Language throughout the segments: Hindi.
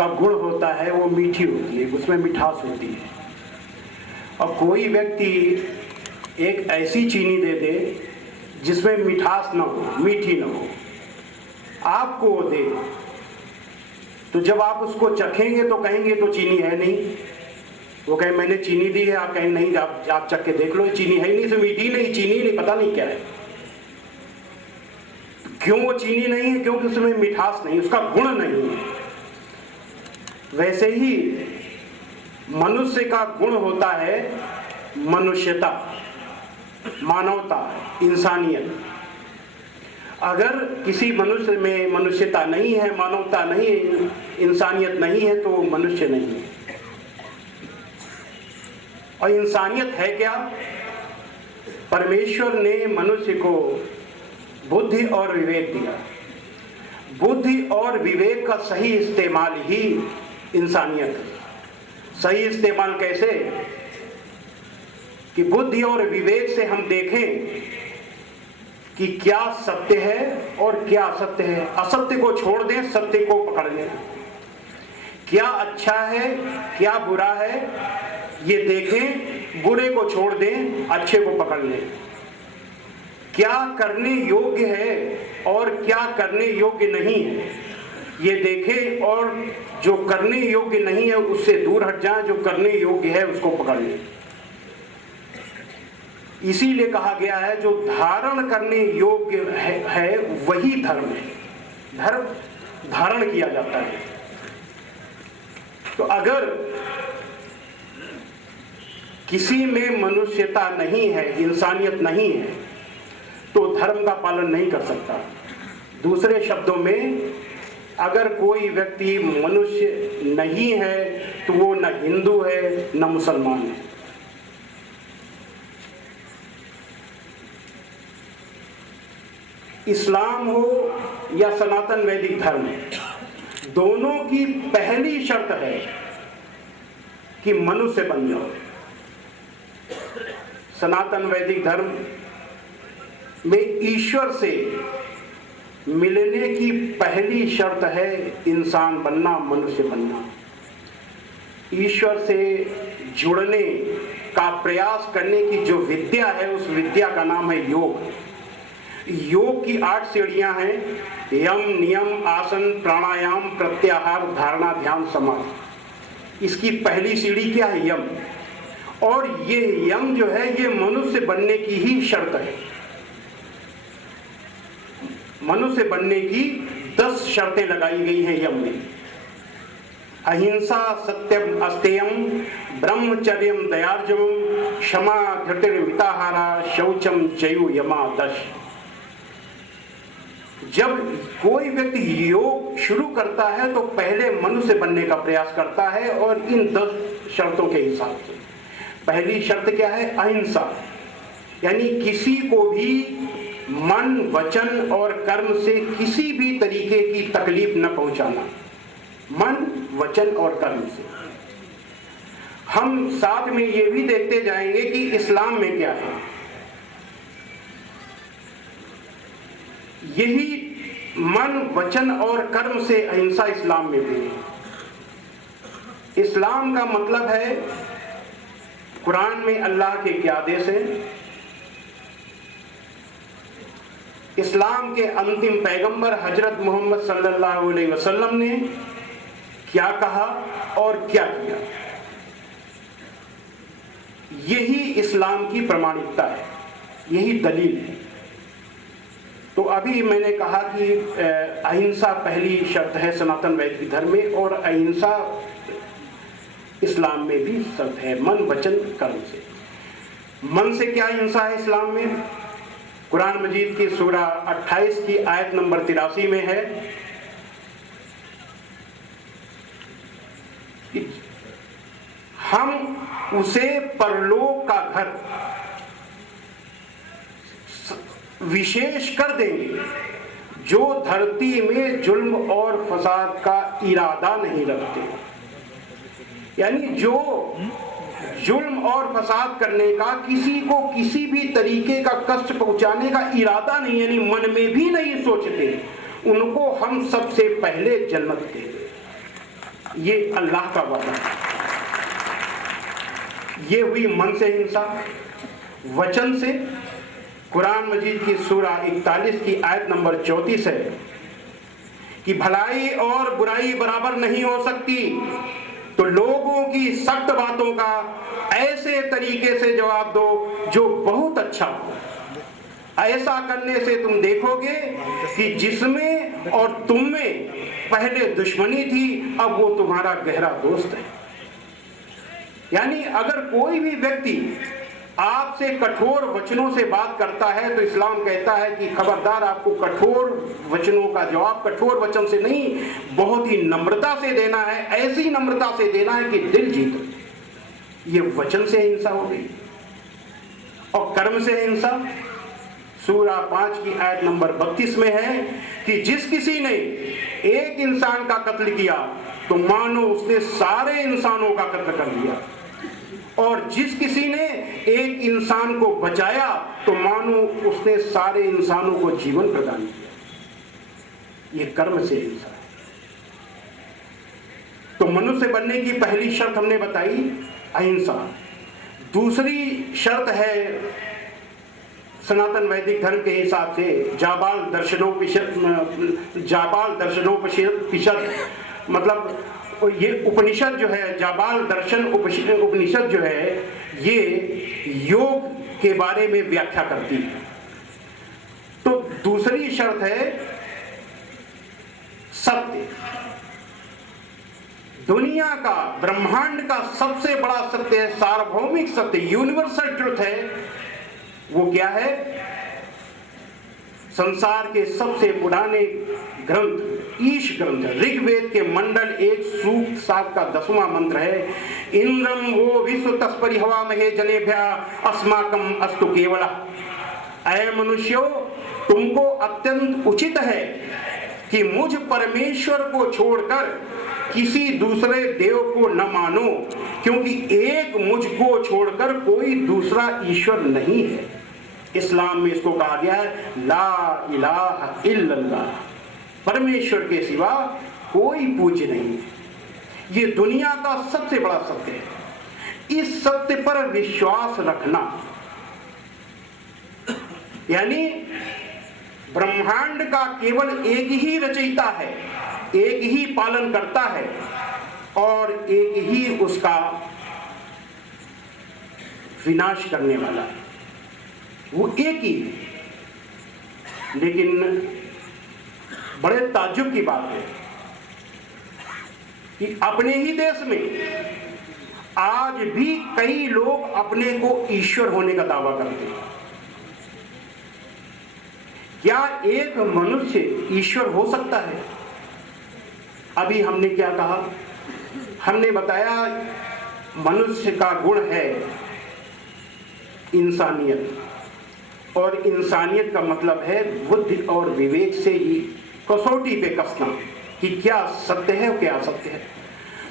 का गुण होता है वो मीठी होती है, उसमें मिठास होती है। और कोई व्यक्ति एक ऐसी चीनी दे दे जिसमें मिठास ना हो, मीठी ना हो, आपको वो दे, तो जब आप उसको चखेंगे तो कहेंगे तो चीनी है नहीं। वो कहे मैंने चीनी दी है, आप कहें नहीं, आप चख के देख लो, चीनी है ही नहीं, इसमें मीठी नहीं, चीनी नहीं, पता नहीं क्या है। क्यों वो चीनी नहीं है? क्योंकि उसमें मिठास नहीं, उसका गुण नहीं है। वैसे ही मनुष्य का गुण होता है मनुष्यता, मानवता, इंसानियत। अगर किसी मनुष्य में मनुष्यता नहीं है, मानवता नहीं है, इंसानियत नहीं है, तो वो मनुष्य नहीं है। और इंसानियत है क्या? परमेश्वर ने मनुष्य को बुद्धि और विवेक दिया। बुद्धि और विवेक का सही इस्तेमाल ही इंसानियत है। सही इस्तेमाल कैसे? कि बुद्धि और विवेक से हम देखें कि क्या सत्य है और क्या असत्य है। असत्य को छोड़ दें, सत्य को पकड़ लें। क्या अच्छा है, क्या बुरा है, ये देखें, बुरे को छोड़ दें, अच्छे को पकड़ लें। क्या करने योग्य है और क्या करने योग्य नहीं है, ये देखें, और जो करने योग्य नहीं है उससे दूर हट जाएं, जो करने योग्य है उसको पकड़ लें। इसीलिए कहा गया है जो धारण करने योग्य है वही धर्म है। धर्म धारण किया जाता है। तो अगर किसी में मनुष्यता नहीं है, इंसानियत नहीं है, तो धर्म का पालन नहीं कर सकता। दूसरे शब्दों में, अगर कोई व्यक्ति मनुष्य नहीं है तो वो न हिंदू है न मुसलमान है। इस्लाम हो या सनातन वैदिक धर्म, दोनों की पहली शर्त है कि मनुष्य बन जाओ। सनातन वैदिक धर्म में ईश्वर से मिलने की पहली शर्त है इंसान बनना, मनुष्य बनना। ईश्वर से जुड़ने का प्रयास करने की जो विद्या है, उस विद्या का नाम है योग। योग की 8 सीढ़ियां हैं: यम, नियम, आसन, प्राणायाम, प्रत्याहार, धारणा, ध्यान, समाधि। इसकी पहली सीढ़ी क्या है? यम। और ये यम जो है, ये मनुष्य बनने की ही शर्त है। मनुष्य बनने की 10 शर्तें लगाई गई हैं यम में। अहिंसा, सत्यम, अस्तेयम, ब्रह्मचर्यम, दयार्जवम, क्षमा, धृतिर्, मिताहारा, शौचम, चयु, यमा, दश। जब कोई व्यक्ति योग शुरू करता है तो पहले मनुष्य बनने का प्रयास करता है, और इन 10 शर्तों के हिसाब से। पहली शर्त क्या है? अहिंसा, यानी किसी को भी मन, वचन और कर्म से किसी भी तरीके की तकलीफ न पहुंचाना। मन, वचन और कर्म से। हम साथ में ये भी देखते जाएंगे कि इस्लाम में क्या है। यही मन, वचन और कर्म से अहिंसा इस्लाम में भी है। इस्लाम का मतलब है, कुरान में अल्लाह के क्या आदेश हैं, इस्लाम के अंतिम पैगंबर हजरत मोहम्मद सल्लल्लाहु अलैहि वसल्लम ने क्या कहा और क्या किया। यही इस्लाम की प्रामाणिकता है, यही दलील है। तो अभी मैंने कहा कि अहिंसा पहली शर्त है सनातन वैदिक धर्म में, और अहिंसा इस्लाम में भी शर्त है, मन, वचन, कर्म से। मन से क्या हिंसा है इस्लाम में? कुरान मजीद की सूरा 28 की आयत नंबर 83 में है कि हम उसे परलोक का घर विशेष कर देंगे जो धरती में जुल्म और फसाद का इरादा नहीं रखते। यानी जो जुल्म और फसाद करने का, किसी को किसी भी तरीके का कष्ट पहुंचाने का इरादा नहीं, यानी मन में भी नहीं सोचते, उनको हम सबसे पहले जन्नत देंगे। ये अल्लाह का वादा है। ये हुई मन से हिंसा। वचन से कुरान मजीद की सूरा 41 की आयत नंबर 34 है कि भलाई और बुराई बराबर नहीं हो सकती, तो लोगों की सख्त बातों का ऐसे तरीके से जवाब दो जो बहुत अच्छा हो। ऐसा करने से तुम देखोगे कि जिसमें और तुम में पहले दुश्मनी थी, अब वो तुम्हारा गहरा दोस्त है। यानी अगर कोई भी व्यक्ति आपसे कठोर वचनों से बात करता है तो इस्लाम कहता है कि खबरदार, आपको कठोर वचनों का जवाब कठोर वचन से नहीं, बहुत ही नम्रता से देना है। ऐसी नम्रता से देना है कि दिल जीतो। ये वचन से हिंसा हो गई। और कर्म से हिंसा सूरा 5 की आयत नंबर 32 में है कि जिस किसी ने एक इंसान का कत्ल किया तो मानो उसने सारे इंसानों का कत्ल कर दिया, और जिस किसी ने एक इंसान को बचाया तो मानो उसने सारे इंसानों को जीवन प्रदान किया। ये कर्म से हिंसा है। तो मनुष्य बनने की पहली शर्त हमने बताई अहिंसा। दूसरी शर्त है सनातन वैदिक धर्म के हिसाब से जाबाल दर्शनोपनिषद, मतलब ये उपनिषद जो है, जाबाल दर्शन उपनिषद जो है, ये योग के बारे में व्याख्या करती है। तो दूसरी शर्त है सत्य। दुनिया का, ब्रह्मांड का सबसे बड़ा सत्य है, सार्वभौमिक सत्य, यूनिवर्सल ट्रुथ है। वो क्या है? संसार के सबसे पुराने ग्रंथ ईश ग्रंथ, ऋग्वेद के मंडल 1 सूक्त 7 का 10वां मंत्र है, इंद्रम वो विश्व तस्परि हवा महे जनेभ्या अस्माकम अस्तु केवल। ऐ मनुष्यों, तुमको अत्यंत उचित है कि मुझ परमेश्वर को छोड़कर किसी दूसरे देव को न मानो, क्योंकि एक मुझको छोड़कर कोई दूसरा ईश्वर नहीं है। इस्लाम में इसको कहा गया है ला इलाहा इल्लल्लाह, परमेश्वर के सिवा कोई पूज्य नहीं। ये दुनिया का सबसे बड़ा सत्य है। इस सत्य पर विश्वास रखना, यानी ब्रह्मांड का केवल एक ही रचयिता है, एक ही पालन करता है और एक ही उसका विनाश करने वाला है। वो एक ही है। लेकिन बड़े ताज्जुब की बात है कि अपने ही देश में आज भी कई लोग अपने को ईश्वर होने का दावा करते हैं। क्या एक मनुष्य ईश्वर हो सकता है? अभी हमने क्या कहा? हमने बताया मनुष्य का गुण है इंसानियत, और इंसानियत का मतलब है बुद्धि और विवेक से ही कसौटी पे कसना कि क्या सत्य है और क्या असत्य है।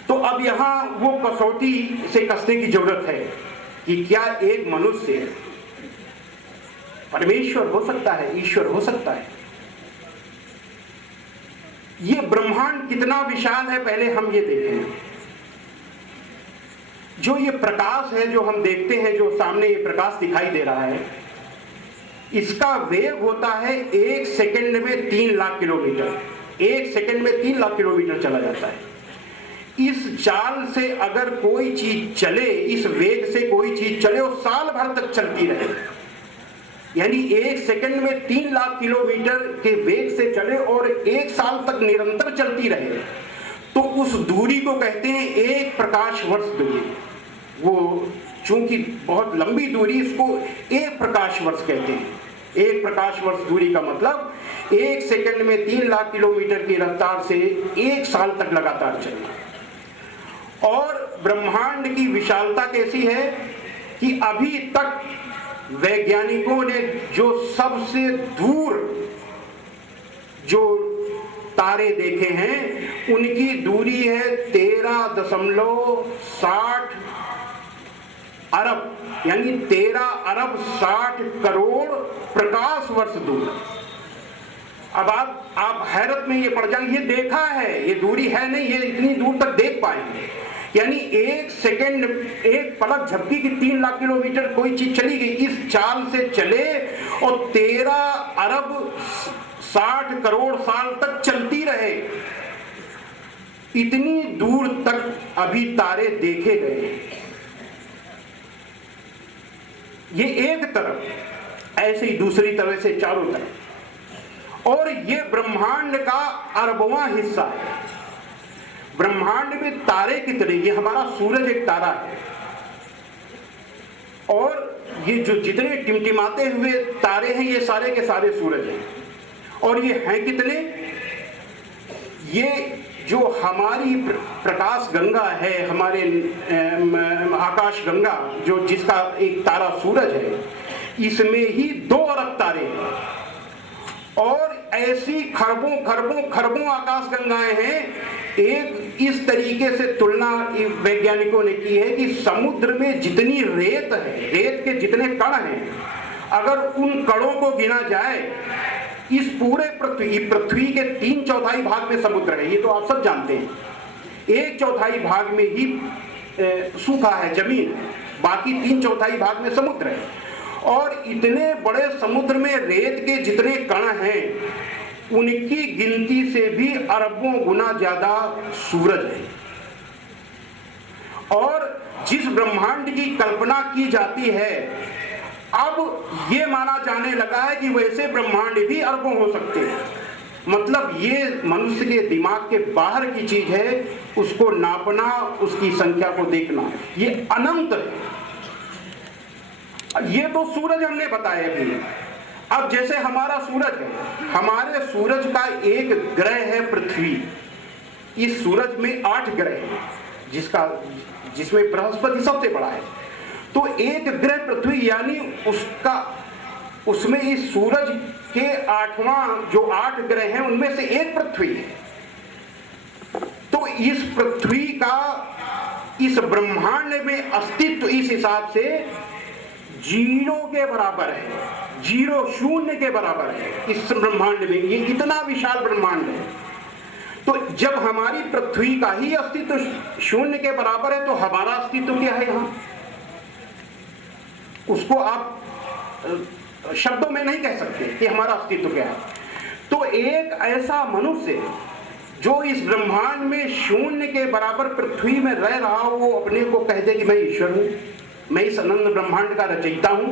तो अब यहाँ वो कसौटी से कसने की जरूरत है कि क्या एक मनुष्य परमेश्वर हो सकता है, ईश्वर हो सकता है। ये ब्रह्मांड कितना विशाल है, पहले हम ये देखें। जो ये प्रकाश है जो हम देखते हैं, जो सामने ये प्रकाश दिखाई दे रहा है, इसका वेग होता है 1 सेकंड में 3 लाख किलोमीटर। 1 सेकंड में 3 लाख किलोमीटर चला जाता है। इस चाल से अगर कोई चीज चले, इस वेग से कोई चीज चले और साल भर तक चलती रहे, यानी 1 सेकंड में 3 लाख किलोमीटर के वेग से चले और 1 साल तक निरंतर चलती रहे, तो उस दूरी को कहते हैं 1 प्रकाश वर्ष दूरी। वो चूंकि बहुत लंबी दूरी, इसको 1 प्रकाश वर्ष कहते हैं। 1 प्रकाश वर्ष दूरी का मतलब 1 सेकंड में 3 लाख किलोमीटर की रफ्तार से 1 साल तक लगातार चलना। और ब्रह्मांड की विशालता कैसी है कि अभी तक वैज्ञानिकों ने जो सबसे दूर जो तारे देखे हैं, उनकी दूरी है 13.60 अरब, यानी 13 अरब 60 करोड़ प्रकाश वर्ष दूर। अब आप आप हैरत में ये पड़ जाएंगे, ये देखा है, ये दूरी है नहीं, ये इतनी दूर तक देख पाएंगे। यानी एक सेकंड, एक पलक झपकी की 3 लाख किलोमीटर कोई चीज चली गई, इस चाल से चले और 13 अरब 60 करोड़ साल तक चलती रहे। इतनी दूर तक अभी तारे देखे गए। ये एक तरफ, ऐसे ही दूसरी तरफ से चारों तरफ। और ये ब्रह्मांड का अरबवां हिस्सा है। ब्रह्मांड में तारे कितने, ये हमारा सूरज एक तारा है, और ये जो जितने टिमटिमाते हुए तारे हैं ये सारे के सारे सूरज हैं। और ये हैं कितने, ये जो हमारी प्रकाश गंगा है, हमारे आकाश गंगा जो जिसका एक तारा सूरज है, इसमें ही 2 अरब तारे हैं। और ऐसी खरबों खरबों खरबों आकाश गंगाएं हैं। एक इस तरीके से तुलना वैज्ञानिकों ने की है कि समुद्र में जितनी रेत है, रेत के जितने कण हैं, अगर उन कणों को गिना जाए, इस पूरे पृथ्वी के 3/4 भाग में समुद्र है, ये तो आप सब जानते हैं। 1/4 भाग में ही सूखा है, जमीन, बाकी 3/4 भाग में समुद्र है। और इतने बड़े समुद्र में रेत के जितने कण हैं, उनकी गिनती से भी अरबों गुना ज्यादा सूरज है। और जिस ब्रह्मांड की कल्पना की जाती है, अब ये माना जाने लगा है कि वैसे ब्रह्मांड भी अरबों हो सकते हैं। मतलब ये मनुष्य के दिमाग के बाहर की चीज है, उसको नापना, उसकी संख्या को देखना, ये अनंत है। ये तो सूरज हमने बताया भी। अब जैसे हमारा सूरज है, हमारे सूरज का एक ग्रह है पृथ्वी। इस सूरज में 8 ग्रह हैं, जिसमें बृहस्पति सबसे बड़ा है। तो एक ग्रह पृथ्वी, यानी उसमें इस सूरज के 8वां जो 8 ग्रह हैं, उनमें से एक पृथ्वी है। तो इस पृथ्वी का इस ब्रह्मांड में अस्तित्व इस हिसाब से 0 के बराबर है, 0 शून्य के बराबर है इस ब्रह्मांड में। ये इतना विशाल ब्रह्मांड है। तो जब हमारी पृथ्वी का ही अस्तित्व 0 के बराबर है, तो हमारा अस्तित्व क्या है यहां? उसको आप शब्दों में नहीं कह सकते कि हमारा अस्तित्व क्या है। तो एक ऐसा मनुष्य जो इस ब्रह्मांड में 0 के बराबर पृथ्वी में रह रहा हो, वो अपने को कह दे कि मैं ईश्वर हूं, मैं इस अनंत ब्रह्मांड का रचयिता हूं,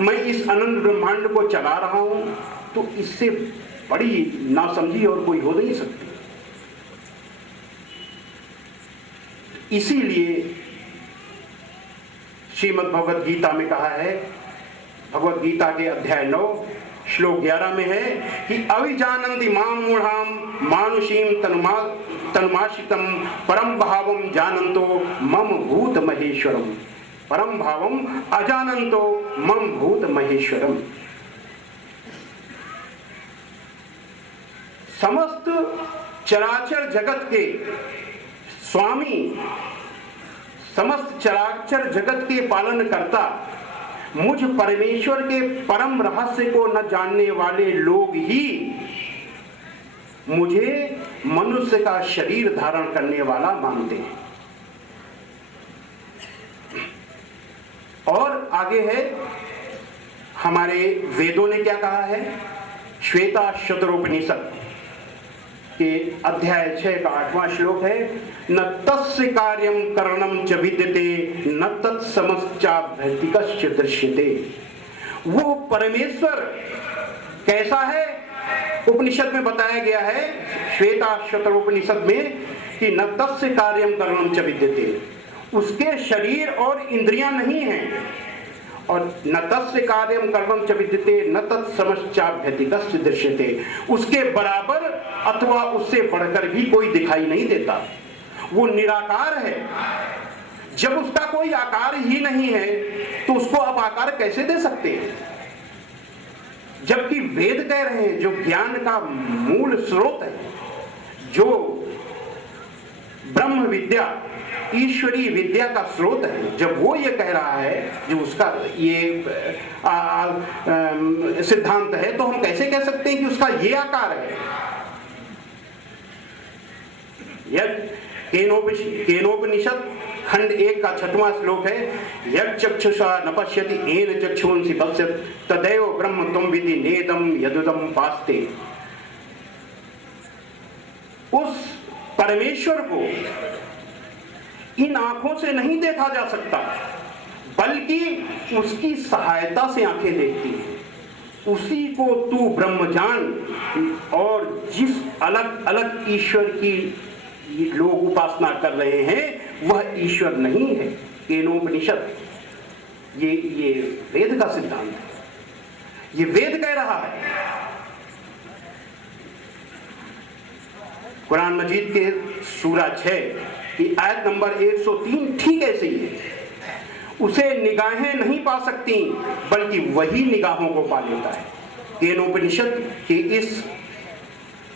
मैं इस अनंत ब्रह्मांड को चला रहा हूं, तो इससे बड़ी नासमझी और कोई हो नहीं सकती। इसीलिए श्रीमद् भगवद गीता में कहा है, भगवद गीता के अध्याय 9 श्लोक 11 में है कि अविजानन्ति मां मूढ़ाम मानुषीम तनुमाश्रितम परम भावम जानन्तो मम भूत महेश्वरम। परम भावम अजानन्तो मम भूत महेश्वरम। समस्त चराचर जगत के स्वामी, समस्त चराचर जगत के पालन करता, मुझ परमेश्वर के परम रहस्य को न जानने वाले लोग ही मुझे मनुष्य का शरीर धारण करने वाला मानते हैं। और आगे है, हमारे वेदों ने क्या कहा है? श्वेताश्वतरोपनिषद के अध्याय 6 का 8वां श्लोक है, न तस्य कार्यम करणम च विद्यते न तत्समश्चाभ्यतिकश्च दृश्यते। वो परमेश्वर कैसा है? उपनिषद में बताया गया है, श्वेताश्वतरोपनिषद में, कि न तस्य कार्यम करणम च विद्यते, उसके शरीर और इंद्रियां नहीं हैं, और न तस्य कार्यम कर्मम च विद्यते न तत्समश्चाभ्यतिकश्च दृश्यते, उसके बराबर अथवा उससे बढ़कर भी कोई दिखाई नहीं देता। वो निराकार है। जब उसका कोई आकार ही नहीं है तो उसको आप आकार कैसे दे सकते हैं? जबकि वेद कह रहे हैं, जो ज्ञान का मूल स्रोत है, जो ब्रह्म विद्या, ईश्वरीय विद्या का स्रोत है, जब वो ये कह रहा है, जो उसका ये सिद्धांत है, तो हम कैसे कह सकते हैं कि उसका ये आकार है? केनोपनिषद खंड 1 का 6वां श्लोक है, यत् चक्षुषा न पश्यति येन चक्षुंसि पश्यति तदैव ब्रह्म त्वं विद्धि नेदं यदुदं पास्ते। उस परमेश्वर को इन आंखों से नहीं देखा जा सकता, बल्कि उसकी सहायता से आंखें देखती हैं। उसी को तू ब्रह्म जान। और जिस अलग अलग ईश्वर की लोग उपासना कर रहे हैं वह ईश्वर नहीं है। केनोपनिषद ये वेद का सिद्धांत है, ये वेद कह रहा है। कुरान मजीद के सूरा 6 की आयत नंबर 103 ठीक ऐसे ही है। उसे निगाहें नहीं पा सकती, बल्कि वही निगाहों को पा लेता है। केनोपनिषद के इस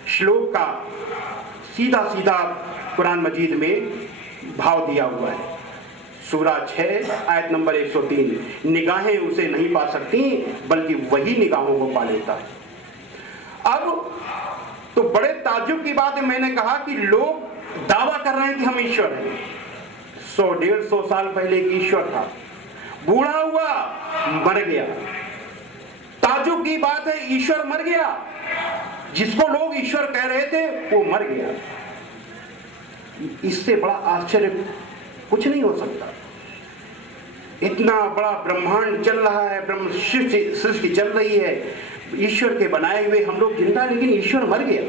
श्लोक का सीधा सीधा कुरान मजीद में भाव दिया हुआ है। सूरा 6 आयत नंबर 103, निगाहें उसे नहीं पा सकती, बल्कि वही निगाहों को पा लेता है। अब तो बड़े ताज्जुब की बात है, मैंने कहा कि लोग दावा कर रहे हैं कि हम ईश्वर हैं। 100-150 साल पहले एक ईश्वर था, बूढ़ा हुआ, मर गया। ताज्जुब की बात है, ईश्वर मर गया। जिसको लोग ईश्वर कह रहे थे वो मर गया। इससे बड़ा आश्चर्य कुछ नहीं हो सकता। इतना बड़ा ब्रह्मांड चल रहा है, ब्रह्म सृष्टि चल रही है, ईश्वर के बनाए हुए हम लोग जिंदा, लेकिन ईश्वर मर गया।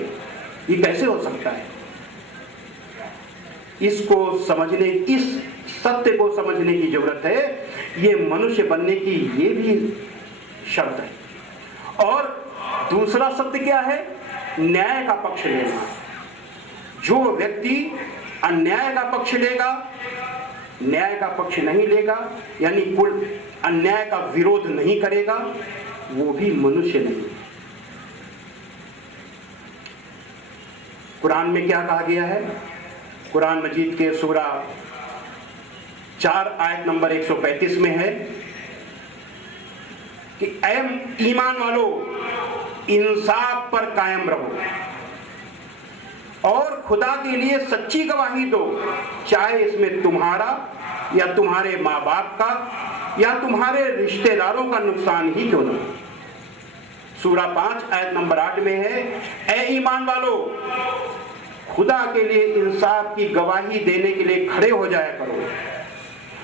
ये कैसे हो सकता है? इसको समझने, इस सत्य को समझने की जरूरत है। ये मनुष्य बनने की ये भी शर्त है। और दूसरा सत्य क्या है? न्याय का पक्ष लेना। जो व्यक्ति अन्याय का पक्ष लेगा, न्याय का पक्ष नहीं लेगा, यानी कुल अन्याय का विरोध नहीं करेगा, वो भी मनुष्य नहीं। कुरान में क्या कहा गया है? कुरान मजीद के सूरा 4 आयत नंबर 135 में है कि ऐ ईमान वालों, इंसाफ पर कायम रहो और खुदा के लिए सच्ची गवाही दो, चाहे इसमें तुम्हारा या तुम्हारे माँ बाप का या तुम्हारे रिश्तेदारों का नुकसान ही क्यों न हो। सूरा 5 आयत नंबर 8 में है, ऐ ईमान वालों, खुदा के लिए इंसाफ की गवाही देने के लिए खड़े हो जाया करो।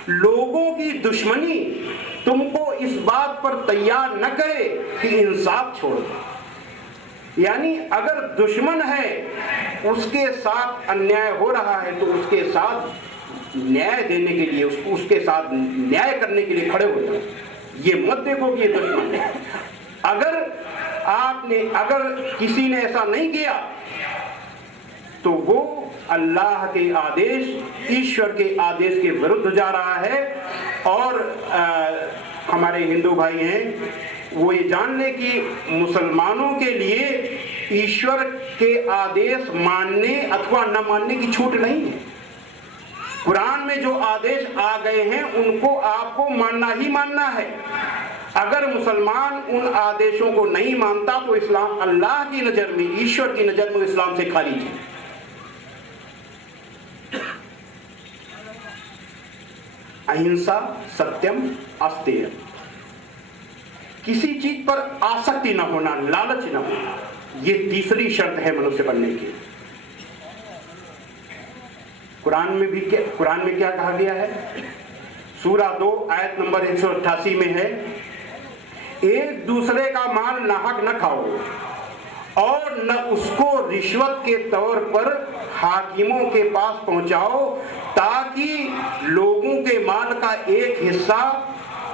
लोगों की दुश्मनी तुमको इस बात पर तैयार न करे कि इंसाफ छोड़ दो। यानी अगर दुश्मन है, उसके साथ अन्याय हो रहा है, तो उसके साथ न्याय देने के लिए, उसके साथ न्याय करने के लिए खड़े हो जाओ। ये मत देखो कि ये दुश्मन है। अगर किसी ने ऐसा नहीं किया तो वो अल्लाह के आदेश, ईश्वर के आदेश के विरुद्ध जा रहा है। और हमारे हिंदू भाई हैं, वो ये जान ले कि मुसलमानों के लिए ईश्वर के आदेश मानने अथवा न मानने की छूट नहीं है। कुरान में जो आदेश आ गए हैं उनको आपको मानना ही मानना है। अगर मुसलमान उन आदेशों को नहीं मानता तो इस्लाम अल्लाह की नजर में, ईश्वर की नजर में इस्लाम से खारिज है। अहिंसा सत्यम अस्तेय, किसी चीज पर आसक्ति न होना, लालच न होना, ये तीसरी शर्त है मनुष्य बनने की। कुरान में क्या कहा गया है? सूरा 2 आयत नंबर 188 में है, एक दूसरे का माल नाहक न खाओ और न उसको रिश्वत के तौर पर हाकिमों के पास पहुंचाओ, ताकि लोगों के माल का एक हिस्सा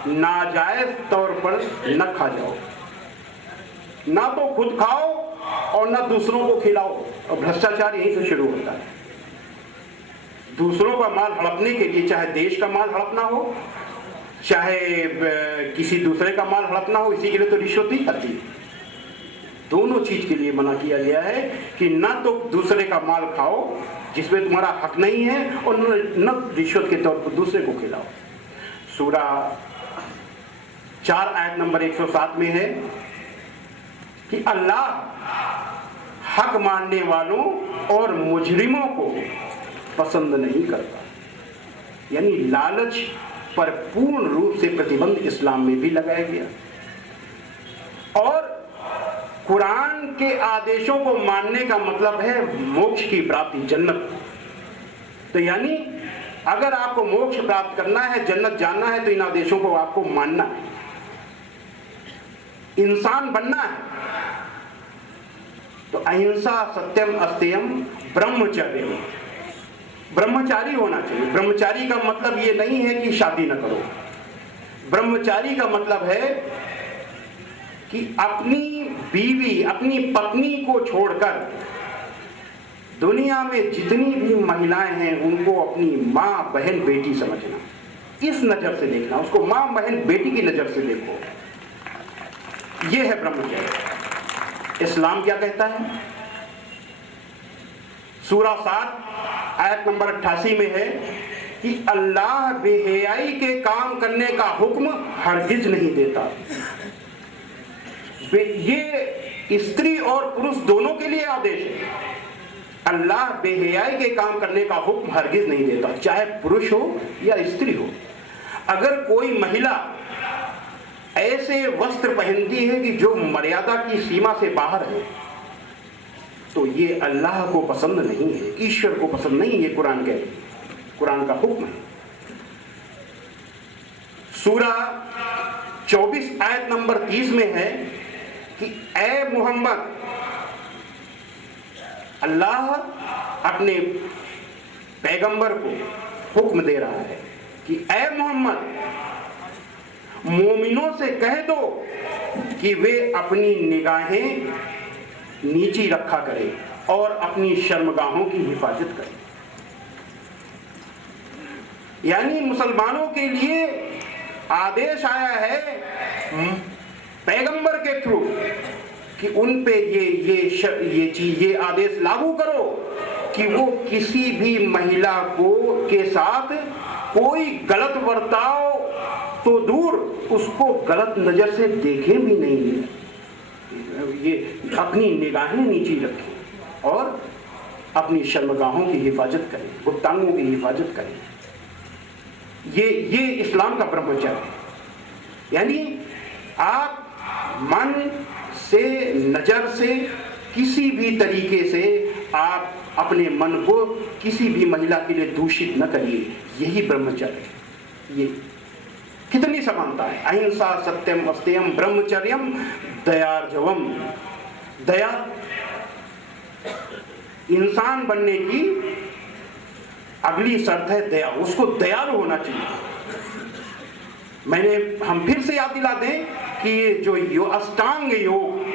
नाजायज तौर पर न खा जाओ। ना तो खुद खाओ और ना दूसरों को खिलाओ। और भ्रष्टाचार यहीं से शुरू होता है। दूसरों का माल हड़पने के लिए, चाहे देश का माल हड़पना हो, चाहे किसी दूसरे का माल हड़पना हो, इसी के लिए तो रिश्वत नहीं करती। दोनों चीज के लिए मना किया गया है कि ना तो दूसरे का माल खाओ जिसमें तुम्हारा हक नहीं है, और न रिश्वत के तौर पर दूसरे को खिलाओ। सूरा 4 आयत नंबर 107 में है कि अल्लाह हक मानने वालों और मुजरिमों को पसंद नहीं करता। यानी लालच पर पूर्ण रूप से प्रतिबंध इस्लाम में भी लगाया गया। और कुरान के आदेशों को मानने का मतलब है मोक्ष की प्राप्ति, जन्नत। तो यानी अगर आपको मोक्ष प्राप्त करना है, जन्नत जानना है, तो इन आदेशों को आपको मानना है, इंसान बनना है। तो अहिंसा, सत्यम, अस्तेयम, ब्रह्मचर्य, ब्रह्मचारी होना चाहिए। ब्रह्मचारी का मतलब ये नहीं है कि शादी न करो। ब्रह्मचारी का मतलब है कि अपनी बीवी, अपनी पत्नी को छोड़कर दुनिया में जितनी भी महिलाएं हैं उनको अपनी माँ, बहन, बेटी समझना, इस नजर से देखना, उसको माँ, बहन, बेटी की नजर से देखो। यह है ब्रह्मचर्य। इस्लाम क्या कहता है? सूरा 7 आयत नंबर 88 में है कि अल्लाह बेहयाई के काम करने का हुक्म हरगिज नहीं देता। ये स्त्री और पुरुष दोनों के लिए आदेश है। अल्लाह बेहयाई के काम करने का हुक्म हरगिज नहीं देता, चाहे पुरुष हो या स्त्री हो। अगर कोई महिला ऐसे वस्त्र पहनती है कि जो मर्यादा की सीमा से बाहर है, तो ये अल्लाह को पसंद नहीं है, ईश्वर को पसंद नहीं है। कुरान का हुक्म है। सूरा 24 आयत नंबर 30 में है कि ए मोहम्मद, अल्लाह अपने पैगंबर को हुक्म दे रहा है कि ए मोहम्मद, मोमिनों से कह दो कि वे अपनी निगाहें नीची रखा करें और अपनी शर्मगाहों की हिफाजत करें। यानी मुसलमानों के लिए आदेश आया है पैगंबर के थ्रू कि उन पे ये आदेश लागू करो कि वो किसी भी महिला के साथ कोई गलत बर्ताव तो दूर, उसको गलत नजर से देखें भी नहीं। ये अपनी निगाहें नीची रखें और अपनी शर्मगाहों की हिफाजत करें, गुप्तांगों की हिफाजत करें। ये इस्लाम का ब्रह्मचर्य है। यानी आप मन से, नजर से, किसी भी तरीके से आप अपने मन को किसी भी महिला के लिए दूषित न करिए। यही ब्रह्मचर्य है। ये कितनी समानता है। अहिंसा, सत्यम, अस्तेयम, ब्रह्मचर्यम, दयार्जवम। दया, इंसान बनने की अगली शर्त है दया। उसको दयालु होना चाहिए। हम फिर से याद दिला दें कि ये जो अष्टांग योग,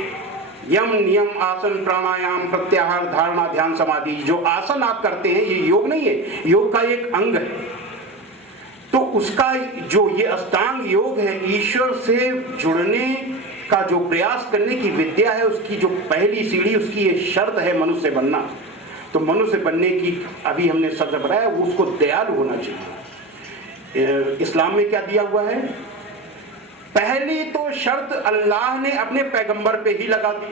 यम, नियम, आसन, प्राणायाम, प्रत्याहार, धारणा, ध्यान, समाधि, जो आसन आप करते हैं, ये योग नहीं है, योग का एक अंग है। तो उसका जो ये अष्टांग योग है, ईश्वर से जुड़ने का जो प्रयास करने की विद्या है, उसकी जो पहली सीढ़ी, उसकी ये शर्त है मनुष्य बनना। तो मनुष्य बनने की अभी हमने शब्द बताया, उसको दयालु होना चाहिए। इस्लाम में क्या दिया हुआ है? पहली तो शर्त अल्लाह ने अपने पैगंबर पे ही लगा दी।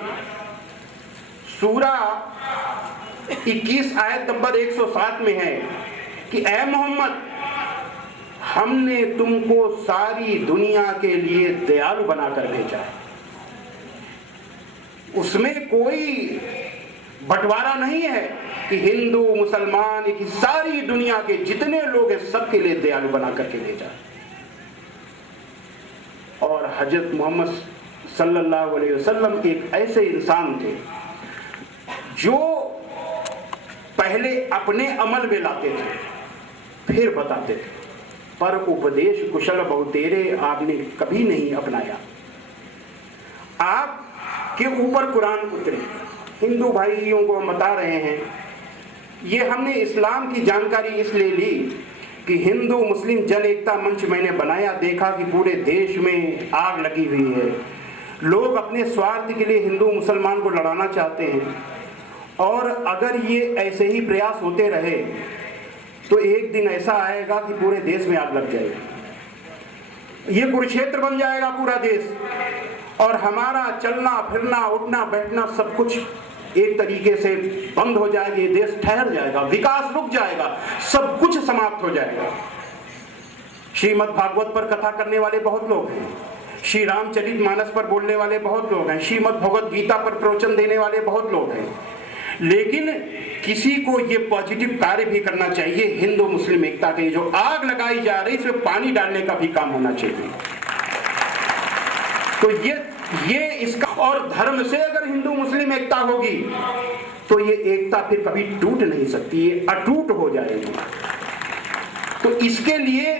सूरा 21 आयत नंबर 107 में है कि ए मोहम्मद, हमने तुमको सारी दुनिया के लिए दयालु बनाकर भेजा है। उसमें कोई बंटवारा नहीं है कि हिंदू, मुसलमान, की सारी दुनिया के जितने लोग हैं सबके लिए दयालु बना करके भेजा। और हजरत मोहम्मद सल्लल्लाहु अलैहि वसल्लम एक ऐसे इंसान थे जो पहले अपने अमल में लाते थे, फिर बताते थे, पर उपदेश कुशल बहुतेरे आपने कभी नहीं अपनाया। आपके ऊपर कुरान उतरे, हिंदू भाइयों को हम बता रहे हैं, ये हमने इस्लाम की जानकारी इसलिए ली कि हिंदू मुस्लिम जन एकता मंच मैंने बनाया, देखा कि पूरे देश में आग लगी हुई है। लोग अपने स्वार्थ के लिए हिंदू मुसलमान को लड़ाना चाहते हैं, और अगर ये ऐसे ही प्रयास होते रहे तो एक दिन ऐसा आएगा कि पूरे देश में आग लग जाएगी। ये कुरुक्षेत्र बन जाएगा पूरा देश, और हमारा चलना फिरना, उठना बैठना सब कुछ एक तरीके से बंद हो जाएगी, देश ठहर जाएगा, विकास रुक जाएगा, सब कुछ समाप्त हो जाएगा। श्रीमद् भागवत पर कथा करने वाले बहुत लोग हैं, श्री रामचरितमानस पर बोलने वाले बहुत लोग हैं, श्रीमद् भगवत गीता पर प्रवचन देने वाले बहुत लोग हैं, लेकिन किसी को ये पॉजिटिव कार्य भी करना चाहिए। हिंदू मुस्लिम एकता के जो आग लगाई जा रही है, इसमें पानी डालने का भी काम होना चाहिए। तो ये इसका, और धर्म से अगर हिंदू मुस्लिम एकता होगी तो ये एकता फिर कभी टूट नहीं सकती, ये अटूट हो जाएगी। तो इसके लिए